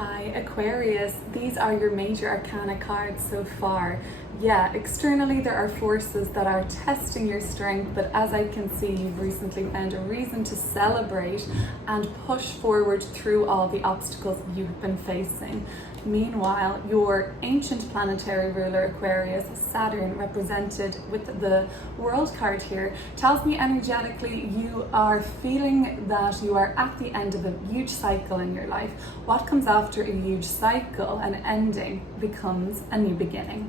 Hi Aquarius, these are your major arcana cards so far. Yeah, externally there are forces that are testing your strength, but as I can see, you've recently found a reason to celebrate and push forward through all the obstacles you've been facing. Meanwhile, your ancient planetary ruler Aquarius, Saturn, represented with the World card here, tells me energetically you are feeling that you are at the end of a huge cycle in your life. What comes after a huge cycle, an ending, becomes a new beginning.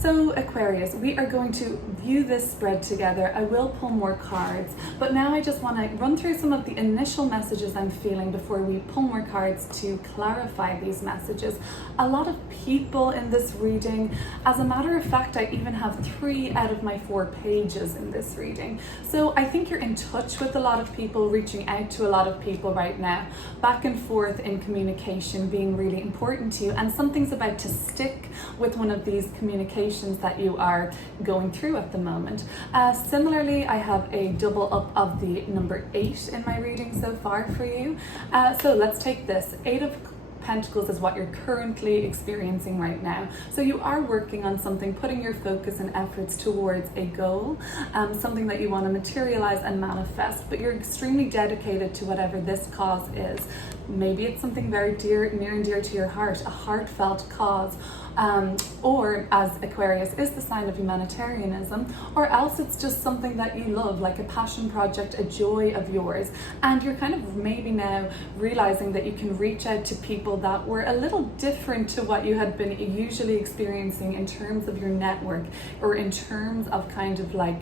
So Aquarius, we are going to view this spread together. I will pull more cards, but now I just want to run through some of the initial messages I'm feeling before we pull more cards to clarify these messages. A lot of people in this reading, as a matter of fact, I even have 3 out of my 4 pages in this reading. So I think you're in touch with a lot of people, reaching out to a lot of people right now, back and forth in communication being really important to you, and something's about to stick with one of these communications that you are going through at the moment. Similarly, I have a double up of the number 8 in my reading so far for you. So let's take this. 8 of Pentacles is what you're currently experiencing right now. So you are working on something, putting your focus and efforts towards a goal, something that you want to materialize and manifest, but you're extremely dedicated to whatever this cause is. Maybe it's something very near and dear to your heart, a heartfelt cause, or as Aquarius is the sign of humanitarianism, or else it's just something that you love, like a passion project, a joy of yours, and you're kind of maybe now realizing that you can reach out to people that were a little different to what you had been usually experiencing in terms of your network, or in terms of kind of like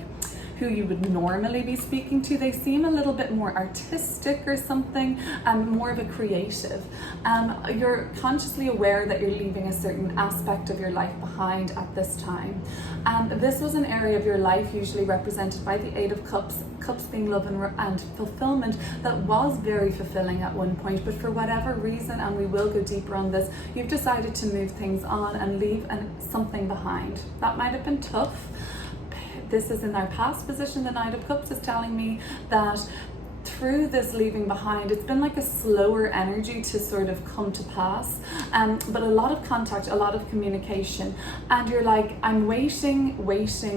who you would normally be speaking to. They seem a little bit more artistic or something, more of a creative. You're consciously aware that you're leaving a certain aspect of your life behind at this time. This was an area of your life usually represented by the 8 of Cups, Cups being love and fulfillment, that was very fulfilling at one point, but for whatever reason, and we will go deeper on this, you've decided to move things on and leave something behind. That might have been tough. This is in our past position. The Knight of Cups is telling me that through this leaving behind, it's been like a slower energy to sort of come to pass, but a lot of contact, a lot of communication, and you're like, I'm waiting,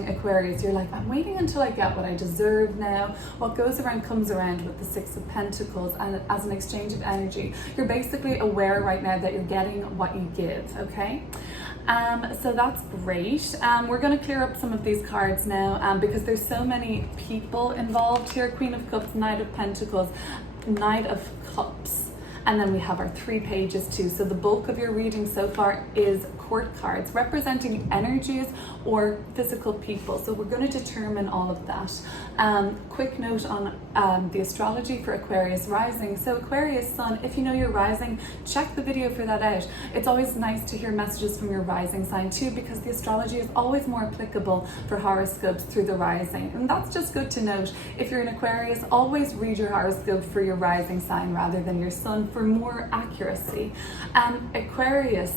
Aquarius. You're like, I'm waiting until I get what I deserve now. What goes around comes around with the 6 of Pentacles, and as an exchange of energy, you're basically aware right now that you're getting what you give, okay? So that's great. We're going to clear up some of these cards now because there's so many people involved here. Queen of Cups, Knight of Pentacles, Knight of Cups, and then we have our 3 pages too. So the bulk of your reading so far is court cards representing energies or physical people. So we're going to determine all of that. Quick note on the astrology for Aquarius rising. So Aquarius sun, if you know your rising, check the video for that out. It's always nice to hear messages from your rising sign too, because the astrology is always more applicable for horoscopes through the rising. And that's just good to note. If you're an Aquarius, always read your horoscope for your rising sign rather than your sun for more accuracy. Aquarius,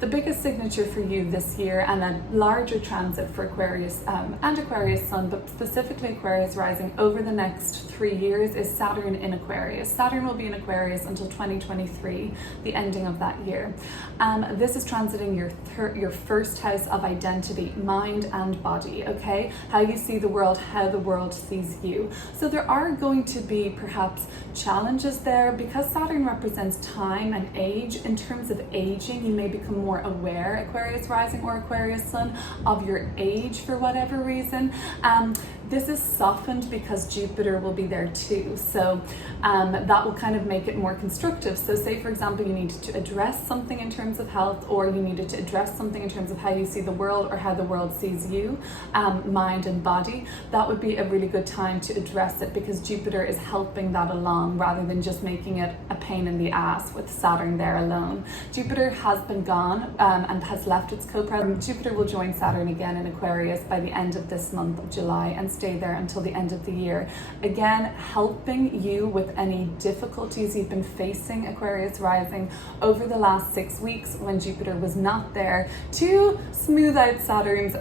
the biggest signature for you this year, and a larger transit for Aquarius and Aquarius sun, but specifically Aquarius rising over the next 3 years, is Saturn in Aquarius. Saturn will be in Aquarius until 2023, the ending of that year. This is transiting your first house of identity, mind and body, okay? How you see the world, how the world sees you. So there are going to be perhaps challenges there because Saturn represents time and age. In terms of aging, you may become more aware, Aquarius rising or Aquarius sun, of your age for whatever reason. This is softened because Jupiter will be there too. So that will kind of make it more constructive. So say, for example, you needed to address something in terms of health, or you needed to address something in terms of how you see the world or how the world sees you, mind and body, that would be a really good time to address it because Jupiter is helping that along rather than just making it a pain in the ass with Saturn there alone. Jupiter has been gone and has left its co-president. Jupiter will join Saturn again in Aquarius by the end of this month of July, and stay there until the end of the year. Again, helping you with any difficulties you've been facing, Aquarius rising, over the last 6 weeks when Jupiter was not there, to smooth out Saturn's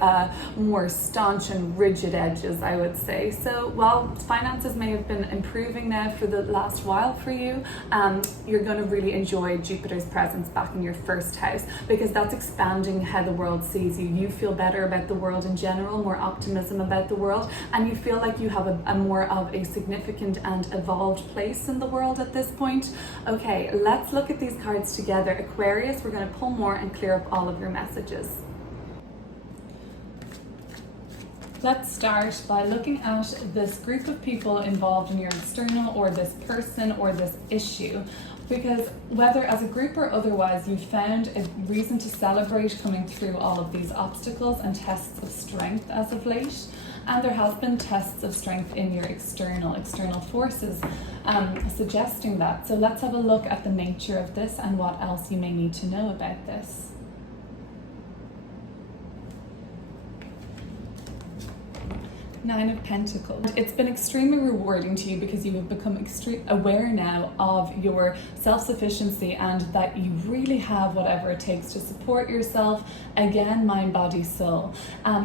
more staunch and rigid edges, I would say. So while finances may have been improving now for the last while for you, you're going to really enjoy Jupiter's presence back in your first house, because that's expanding how the world sees you. You feel better about the world in general, more optimism about the world, and you feel like you have a more of a significant and evolved place in the world at this point. Okay, let's look at these cards together. Aquarius, we're going to pull more and clear up all of your messages. Let's start by looking at this group of people involved in your external, or this person, or this issue. Because whether as a group or otherwise, you found a reason to celebrate coming through all of these obstacles and tests of strength as of late. And there has been tests of strength in your external forces suggesting that. So let's have a look at the nature of this and what else you may need to know about this. Nine of Pentacles. It's been extremely rewarding to you because you have become extremely aware now of your self-sufficiency and that you really have whatever it takes to support yourself. Again, mind, body, soul.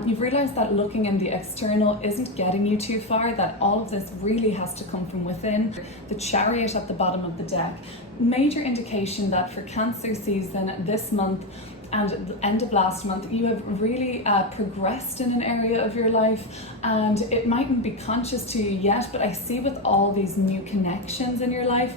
You've realized that looking in the external isn't getting you too far, that all of this really has to come from within. The Chariot at the bottom of the deck. Major indication that for Cancer season this month and at the end of last month, you have really progressed in an area of your life, and it mightn't be conscious to you yet, but I see with all these new connections in your life,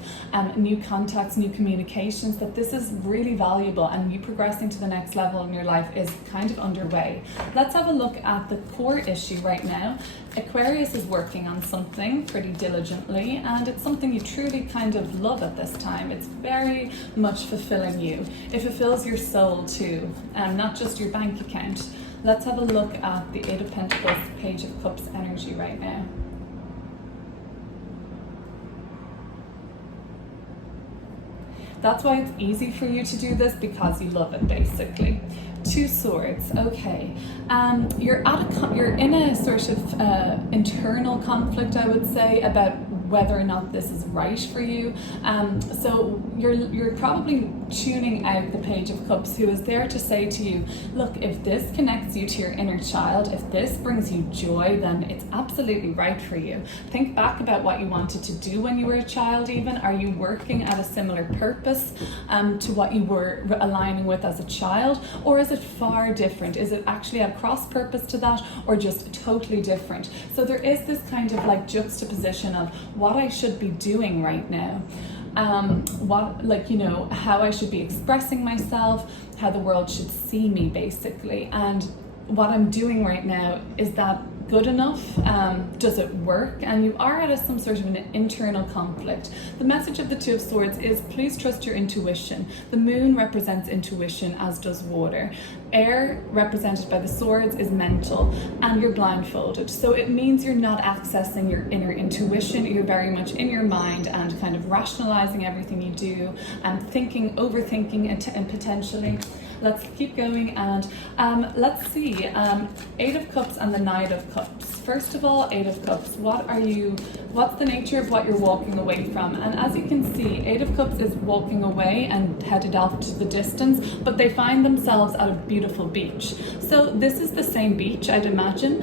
new contacts, new communications, that this is really valuable, and you progressing to the next level in your life is kind of underway. Let's have a look at the core issue right now. Aquarius is working on something pretty diligently, and it's something you truly kind of love at this time. It's very much fulfilling you. It fulfills your soul too, and not just your bank account. Let's have a look at the Eight of Pentacles, Page of Cups energy right now. That's why it's easy for you to do this, because you love it, basically. Two Swords. Okay, you're in a sort of internal conflict, I would say, about whether or not this is right for you. So you're probably tuning out the Page of Cups, who is there to say to you, look, if this connects you to your inner child, if this brings you joy, then it's absolutely right for you. Think back about what you wanted to do when you were a child even. Are you working at a similar purpose to what you were aligning with as a child? Or is it far different? Is it actually a cross purpose to that, or just totally different? So there is this kind of like juxtaposition of what I should be doing right now. How I should be expressing myself, how the world should see me, basically. And what I'm doing right now, is that good enough? Does it work? And you are at some sort of an internal conflict. The message of the Two of Swords is, please trust your intuition. The moon represents intuition, as does water. Air, represented by the swords, is mental, and you're blindfolded. So it means you're not accessing your inner intuition. You're very much in your mind and kind of rationalizing everything you do and thinking, overthinking, and potentially. Let's keep going, and let's see. Eight of Cups and the Knight of Cups. First of all, Eight of Cups. What's the nature of what you're walking away from? And as you can see, Eight of Cups is walking away and headed off to the distance, but they find themselves at a beautiful beach. So this is the same beach, I'd imagine.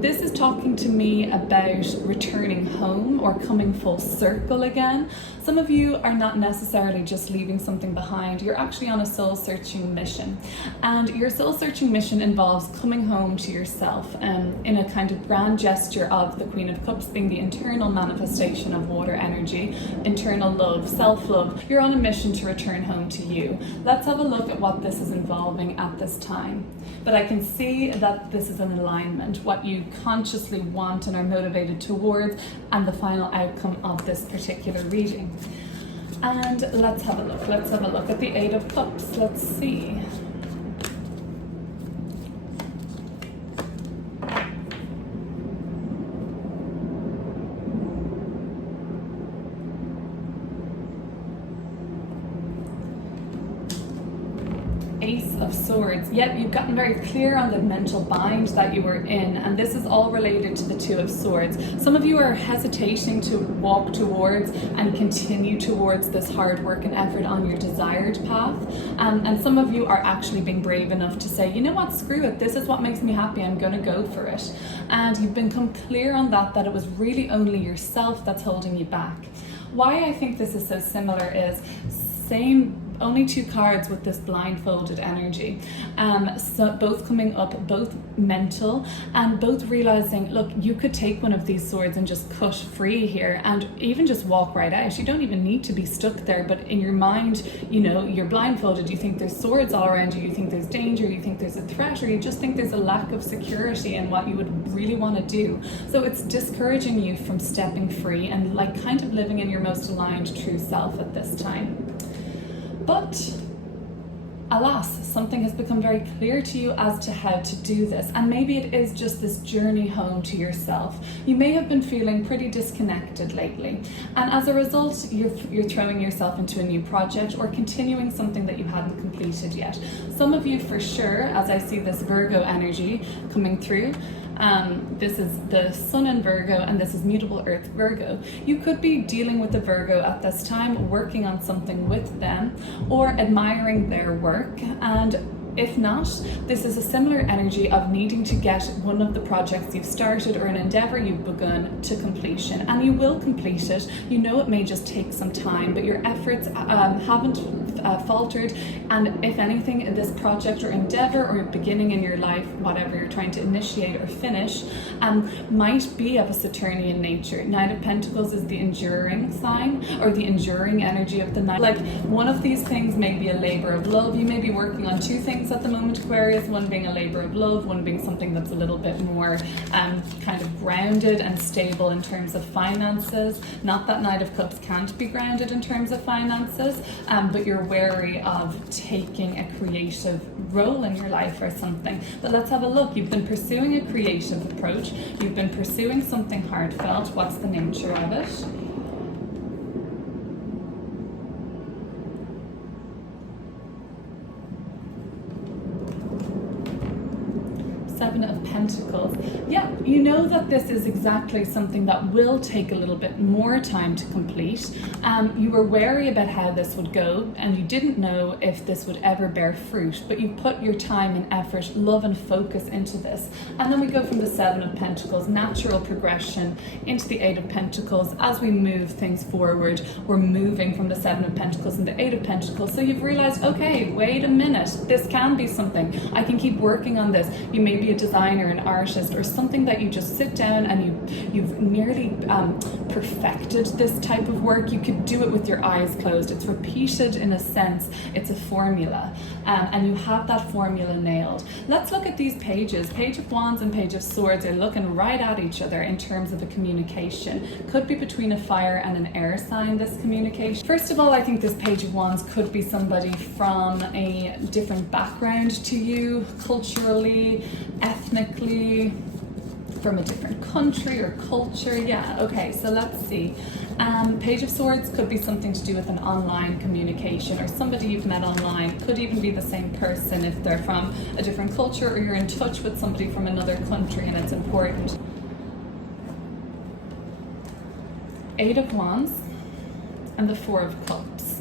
This is talking to me about returning home or coming full circle again. Some of you are not necessarily just leaving something behind. You're actually on a soul-searching mission. And your soul-searching mission involves coming home to yourself in a kind of grand gesture of the Queen of Cups being the internal manifestation of water energy, internal love, self-love. You're on a mission to return home to you. Let's have a look at what this is involving at this time. But I can see that this is an alignment, what you consciously want and are motivated towards, and the final outcome of this particular reading. And let's have a look. Let's have a look at the Eight of Cups. Let's see. Ace of Swords. Yep, you've gotten very clear on the mental bind that you were in, and this is all related to the Two of Swords. Some of you are hesitating to walk towards and continue towards this hard work and effort on your desired path, and some of you are actually being brave enough to say, you know what, screw it, this is what makes me happy, I'm gonna go for it. And you've become clear on that it was really only yourself that's holding you back. Why I think this is so similar is only two cards with this blindfolded energy, so both coming up, both mental and both realizing, look, you could take one of these swords and just cut free here and even just walk right out. You don't even need to be stuck there, but in your mind, you know, you're blindfolded, you think there's swords all around you, you think there's danger, you think there's a threat, or you just think there's a lack of security in what you would really want to do. So it's discouraging you from stepping free and like kind of living in your most aligned true self at this time. But alas, something has become very clear to you as to how to do this, and maybe it is just this journey home to yourself. You may have been feeling pretty disconnected lately, and as a result you're throwing yourself into a new project or continuing something that you hadn't completed yet. Some of you for sure, as I see this Virgo energy coming through, this is the Sun in Virgo and this is mutable Earth Virgo. You could be dealing with the Virgo at this time, working on something with them or admiring their work, and if not, this is a similar energy of needing to get one of the projects you've started or an endeavor you've begun to completion, and you will complete it. You know it may just take some time, but your efforts haven't faltered, and if anything, this project or endeavor or beginning in your life, whatever you're trying to initiate or finish, might be of a Saturnian nature. Knight of Pentacles is the enduring sign, or the enduring energy of the Knight. Like, one of these things may be a labor of love. You may be working on two things at the moment, Aquarius, one being a labor of love, one being something that's a little bit more kind of grounded and stable in terms of finances. Not that Knight of Cups can't be grounded in terms of finances, but you're wary of taking a creative role in your life or something. But let's have a look. You've been pursuing a creative approach, you've been pursuing something heartfelt. What's the nature of it? Seven of Pentacles. Yeah, you know that this is exactly something that will take a little bit more time to complete. You were wary about how this would go, and you didn't know if this would ever bear fruit, but you put your time and effort, love and focus into this. And then we go from the Seven of Pentacles, natural progression, into the Eight of Pentacles. As we move things forward, we're moving from the Seven of Pentacles and the Eight of Pentacles. So you've realized, okay, wait a minute, this can be something. I can keep working on this. You may be a designer, an artist, or something that you just sit down and you've nearly perfected this type of work. You could do it with your eyes closed. It's repeated in a sense. It's a formula, and you have that formula nailed. Let's look at these pages. Page of Wands and Page of Swords are looking right at each other in terms of a communication. Could be between a fire and an air sign, this communication. First of all, I think this Page of Wands could be somebody from a different background to you, culturally, ethnically, from a different country or culture. Yeah, okay, so let's see. Page of Swords could be something to do with an online communication or somebody you've met online. Could even be the same person if they're from a different culture, or you're in touch with somebody from another country and it's important. Eight of Wands and the Four of Cups.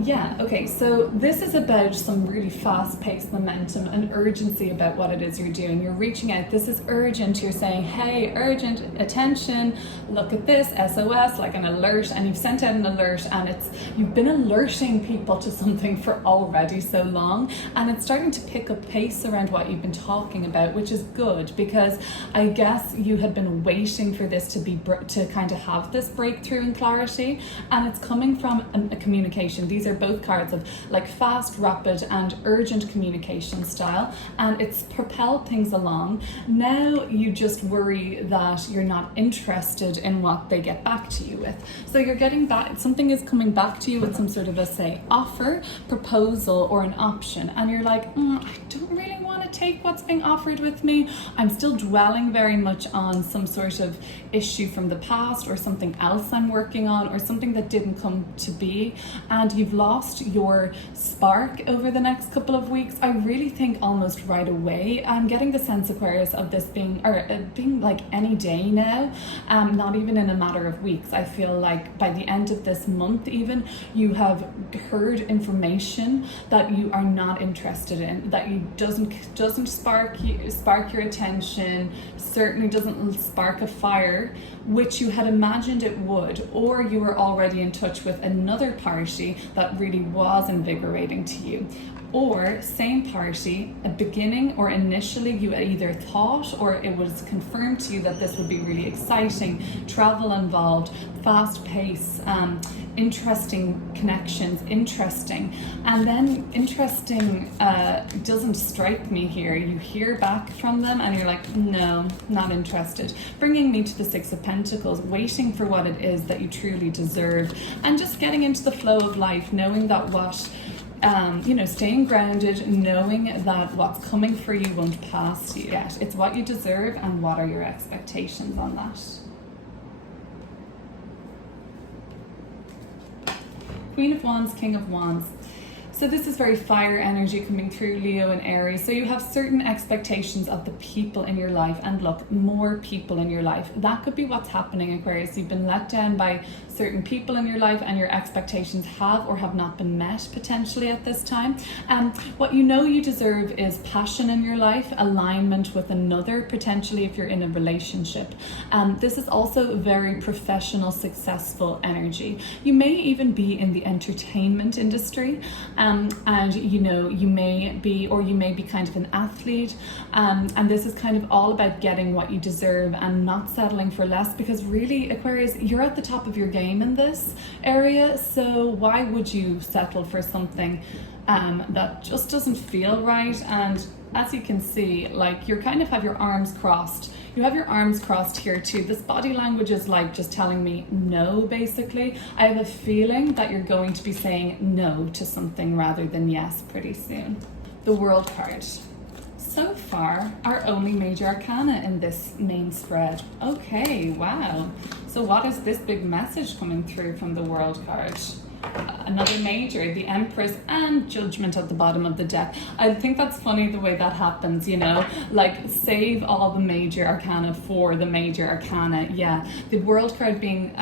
Yeah, okay, so this is about some really fast-paced momentum and urgency about what it is you're doing. You're reaching out, this is urgent, you're saying, hey, urgent, attention, look at this, SOS, like an alert, and you've sent out an alert, and you've been alerting people to something for already so long, and it's starting to pick up pace around what you've been talking about, which is good, because I guess you had been waiting for this to kind of have this breakthrough in clarity, and it's coming from a communication. These are both cards of like fast, rapid and urgent communication style, and it's propelled things along. Now you just worry that you're not interested in what they get back to you with. So you're getting back, something is coming back to you with some sort of a say offer, proposal or an option, and you're like, I don't really want to take what's being offered with me. I'm still dwelling very much on some sort of issue from the past or something else I'm working on or something that didn't come to be. and you've lost your spark over the next couple of weeks, I really think almost right away. I'm getting the sense, Aquarius, of this being like any day now, not even in a matter of weeks. I feel like by the end of this month even, you have heard information that you are not interested in, that you doesn't spark your attention, certainly doesn't spark a fire which you had imagined it would, or you were already in touch with another party that really was invigorating to you. Or same party, a beginning or initially you either thought or it was confirmed to you that this would be really exciting, travel involved, fast pace, interesting connections, and then interesting doesn't strike me here. You hear back from them and you're like, no, not interested. Bringing me to the Six of Pentacles, waiting for what it is that you truly deserve, and just getting into the flow of life, knowing that staying grounded, knowing that what's coming for you won't pass you yet. It's what you deserve, and what are your expectations on that? Queen of Wands, King of Wands. So this is very fire energy coming through, Leo and Aries. So you have certain expectations of the people in your life, and look, more people in your life. That could be what's happening, Aquarius. You've been let down by certain people in your life, and your expectations have or have not been met potentially at this time. What you know you deserve is passion in your life, alignment with another, potentially if you're in a relationship. This is also very professional, successful energy. You may even be in the entertainment industry. And you may be kind of an athlete, and this is kind of all about getting what you deserve and not settling for less, because really, Aquarius, you're at the top of your game in this area, so why would you settle for something that just doesn't feel right? And as you can see, like, you kind of have your arms crossed. You have your arms crossed here too. This body language is like just telling me no, basically. I have a feeling that you're going to be saying no to something rather than yes pretty soon. The World card. So far, our only major arcana in this main spread. Okay, wow. So what is this big message coming through from the World card? Another major, the Empress, and Judgment at the bottom of the deck. I think that's funny the way that happens, like save all the major arcana for the major arcana. Yeah, the World card being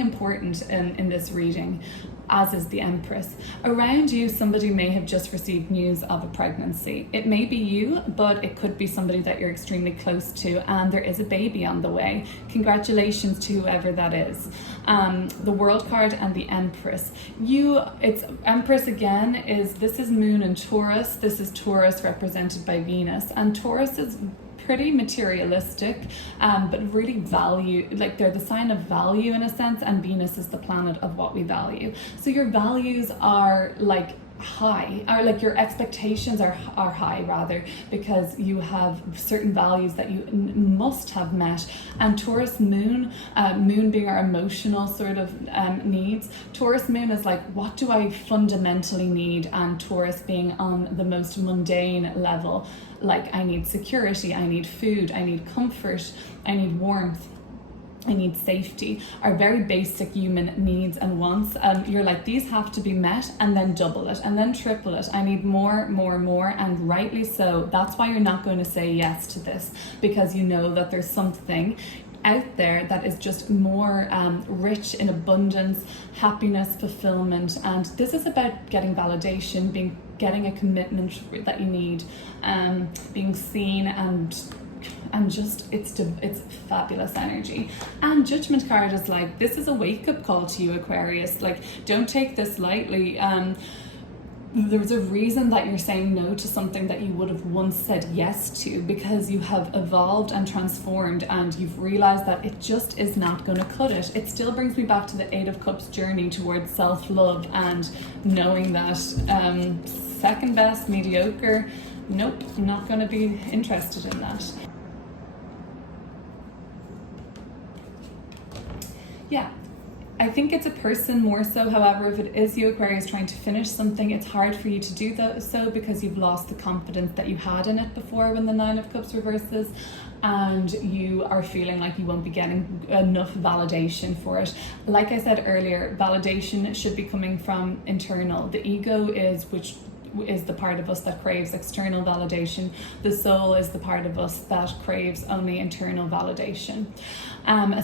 important in this reading, as is the Empress. Around you, somebody may have just received news of a pregnancy. It may be you, but it could be somebody that you're extremely close to, and there is a baby on the way. Congratulations to whoever that is. The World card and the Empress. It's Empress again, this is Moon and Taurus. This is Taurus represented by Venus, and Taurus is pretty materialistic, but really they're the sign of value in a sense, and Venus is the planet of what we value. So your values are like high, or like your expectations are high rather, because you have certain values that you must have met. And Taurus moon being our emotional sort of needs, Taurus moon is like, what do I fundamentally need? And Taurus being on the most mundane level, like I need security, I need food, I need comfort, I need warmth, I need safety, are very basic human needs and wants. You're like, these have to be met, and then double it, and then triple it. I need more, and rightly so. That's why you're not going to say yes to this, because you know that there's something out there that is just more rich in abundance, happiness, fulfillment. And this is about getting validation, getting a commitment that you need, being seen, and just it's fabulous energy. And Judgment card is like, this is a wake-up call to you, Aquarius. Like, don't take this lightly. There's a reason that you're saying no to something that you would have once said yes to, because you have evolved and transformed, and you've realized that it just is not going to cut it. It still brings me back to the Eight of Cups journey towards self-love, and knowing that second best, mediocre, nope, I'm not going to be interested in that. Yeah, I think it's a person more so. However, if it is you, Aquarius, trying to finish something, it's hard for you to do so because you've lost the confidence that you had in it before when the Nine of Cups reverses, and you are feeling like you won't be getting enough validation for it. Like I said earlier, validation should be coming from internal. The ego is the part of us that craves external validation. The soul is the part of us that craves only internal validation.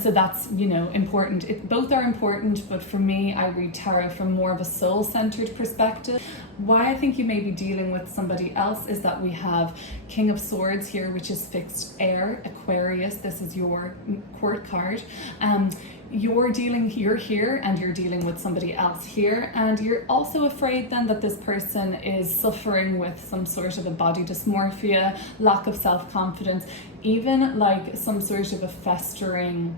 So that's, important. Both are important, but for me, I read tarot from more of a soul-centered perspective. Why I think you may be dealing with somebody else is that we have King of Swords here, which is fixed air, Aquarius. This is your court card. You're here and you're dealing with somebody else here, and you're also afraid then that this person is suffering with some sort of a body dysmorphia, lack of self-confidence, even like some sort of a festering,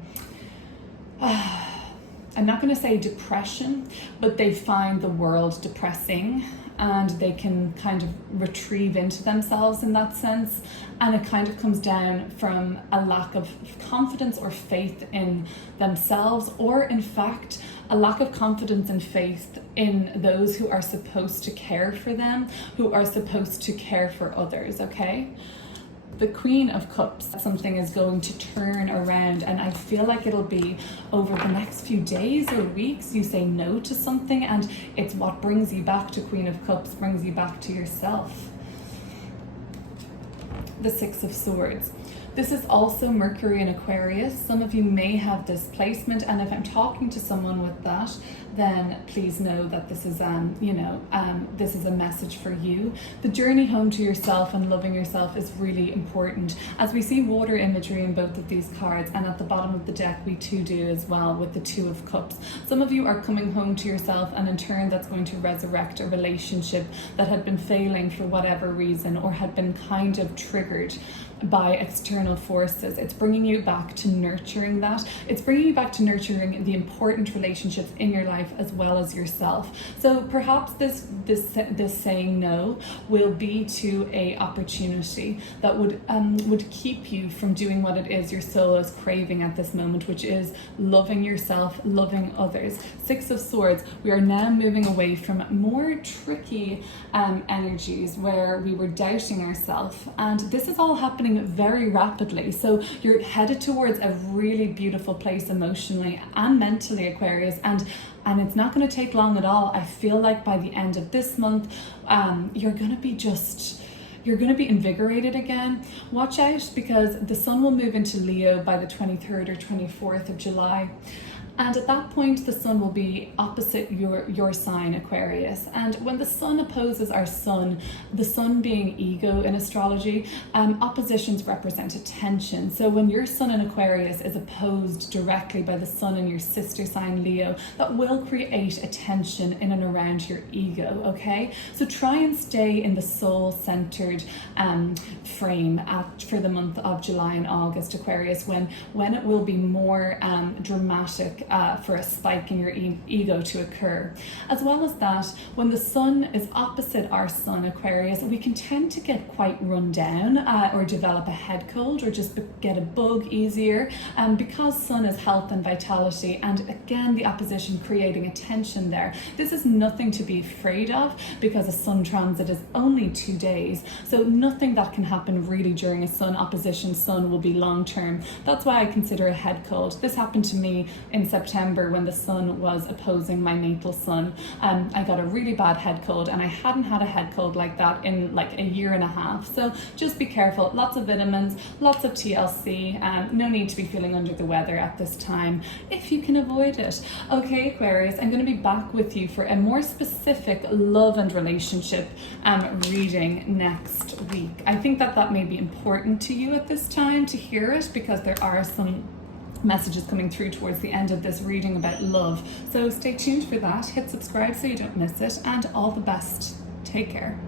I'm not going to say depression, but they find the world depressing and they can kind of retrieve into themselves in that sense. And it kind of comes down from a lack of confidence or faith in themselves, or in fact, a lack of confidence and faith in those who are supposed to care for them, who are supposed to care for others, okay? The Queen of Cups, something is going to turn around, and I feel like it'll be over the next few days or weeks. You say no to something and it's what brings you back to Queen of Cups, brings you back to yourself. The Six of Swords. This is also Mercury in Aquarius. Some of you may have this placement, and if I'm talking to someone with that, then please know that this is this is a message for you. The journey home to yourself and loving yourself is really important. As we see water imagery in both of these cards, and at the bottom of the deck we too do as well with the Two of Cups. Some of you are coming home to yourself, and in turn that's going to resurrect a relationship that had been failing for whatever reason, or had been kind of triggered by external forces. It's bringing you back to nurturing that. It's bringing you back to nurturing the important relationships in your life as well as yourself. So perhaps this saying no will be to a opportunity that would keep you from doing what it is your soul is craving at this moment, which is loving yourself, loving others. Six of Swords. We are now moving away from more tricky energies where we were doubting ourselves, and this is all happening very rapidly. So you're headed towards a really beautiful place emotionally and mentally, Aquarius, and it's not going to take long at all. I feel like by the end of this month, you're going to be invigorated again. Watch out, because the sun will move into Leo by the 23rd or 24th of July. And at that point, the sun will be opposite your sign, Aquarius. And when the sun opposes our sun, the sun being ego in astrology, oppositions represent a tension. So when your sun in Aquarius is opposed directly by the sun in your sister sign, Leo, that will create a tension in and around your ego, okay? So try and stay in the soul-centered frame for the month of July and August, Aquarius, when it will be more dramatic for a spike in your ego to occur. As well as that, when the sun is opposite our sun, Aquarius, we can tend to get quite run down or develop a head cold or just get a bug easier, because sun is health and vitality, and again the opposition creating a tension there. This is nothing to be afraid of, because a sun transit is only 2 days, so nothing that can happen really during a sun opposition sun will be long term. That's why I consider a head cold. This happened to me in September when the sun was opposing my natal sun. I got a really bad head cold, and I hadn't had a head cold like that in like a year and a half. So just be careful. Lots of vitamins, lots of TLC, no need to be feeling under the weather at this time if you can avoid it. Okay, Aquarius, I'm going to be back with you for a more specific love and relationship reading next week. I think that may be important to you at this time to hear it, because there are some messages coming through towards the end of this reading about love. So stay tuned for that. Hit subscribe so you don't miss it, and all the best. Take care.